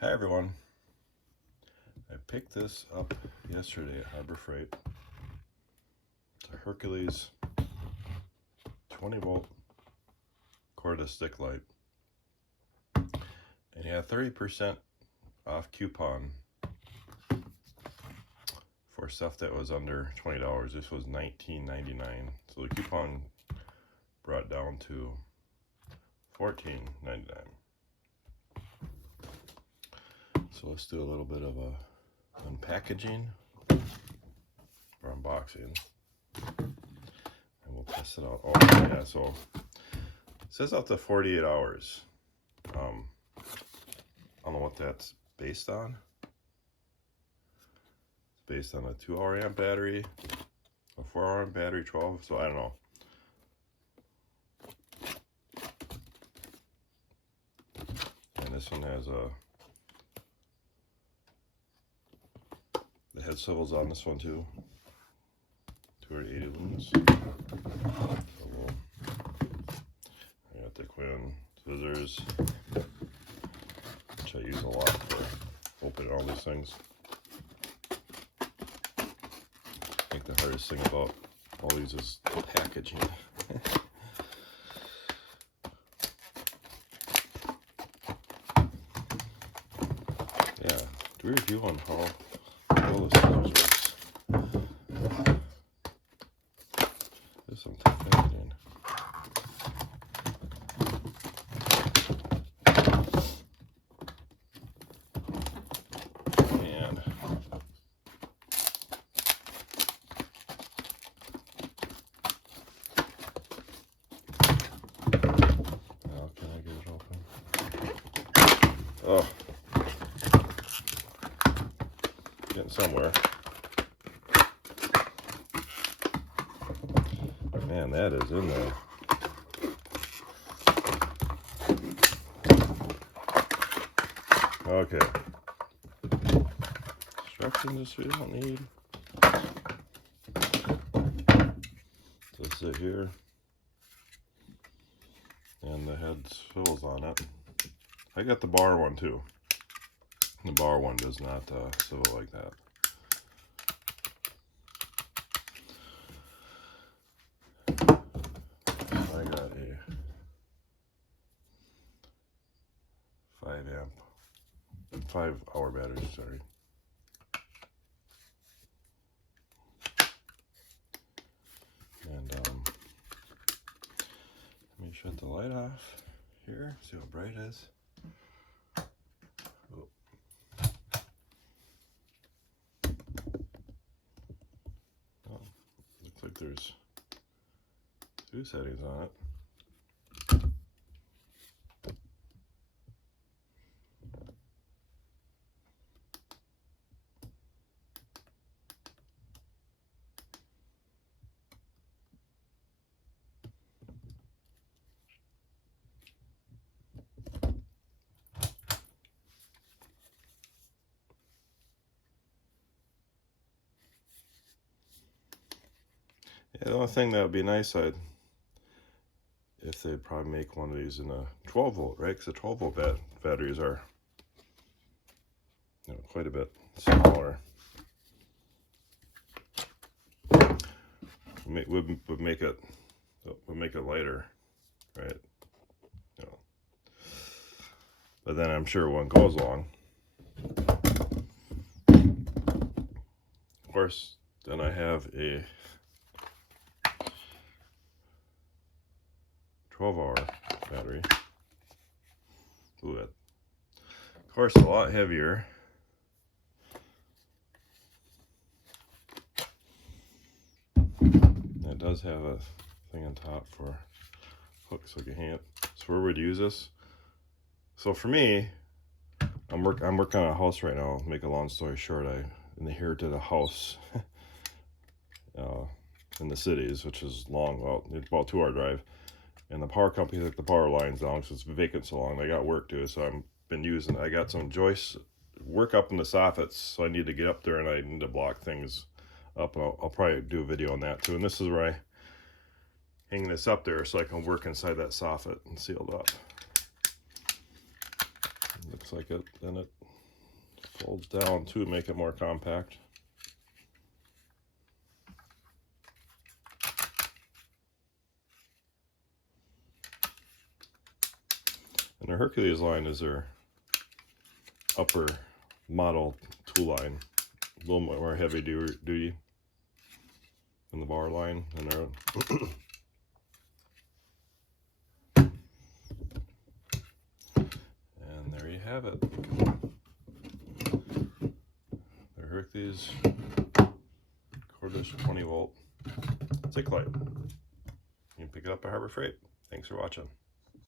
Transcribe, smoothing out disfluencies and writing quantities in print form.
Hi everyone. I picked this up yesterday at Harbor Freight. It's a Hercules 20 volt cordless stick light. And you have 30% off coupon for stuff that was under $20. This was $19.99. So the coupon brought down to $14.99. So let's do a little bit of a unpackaging or unboxing, and we'll test it out. Oh yeah, so it says up to 48 hours. I don't know what that's based on. It's based on a 2-hour amp battery, a 4-hour amp battery, 12. So I don't know. And this one has the head swivels on this one too. 280 lumens. I got the Quinn scissors, which I use a lot for opening all these things. I think the hardest thing about all these is the packaging. Yeah, do a review on how well this scissors works. There's some tough packaging. And how can I get it open? Oh, getting somewhere. Man, that is in there. Okay. Instructions we don't need. Just sit here. And the head swivels on it. I got the bar one too. The bar one does not swivel like that. I got a 5-hour battery, sorry. And let me shut the light off here, see how bright it is. Oh. Oh, looks like there's 2 settings on it. Yeah, the only thing that would be nice, if they'd probably make one of these in a 12 volt, right? Because the 12 volt batteries are, quite a bit smaller. Would make it lighter, right? But then I'm sure one goes long. Of course, then I have a 12-hour battery. Ooh, that, of course, a lot heavier. It does have a thing on top for hooks so you can hang it. So where would you use this? So for me, I'm working on a house right now. Make a long story short, I inherited a house in the cities, which is long, well, it's about a 2-hour drive. And the power company took the power lines down because it's been vacant so long. They got work to do, so I got some joists, work up in the soffits, so I need to get up there and I need to block things up. And I'll probably do a video on that too. And this is where I hang this up there so I can work inside that soffit and seal it up. looks like it. Then it folds down to make it more compact. And the Hercules line is their upper model tool line, a little more heavy duty than the bar line. And there you have it. The Hercules cordless 20 volt stick light. You can pick it up at Harbor Freight. Thanks for watching.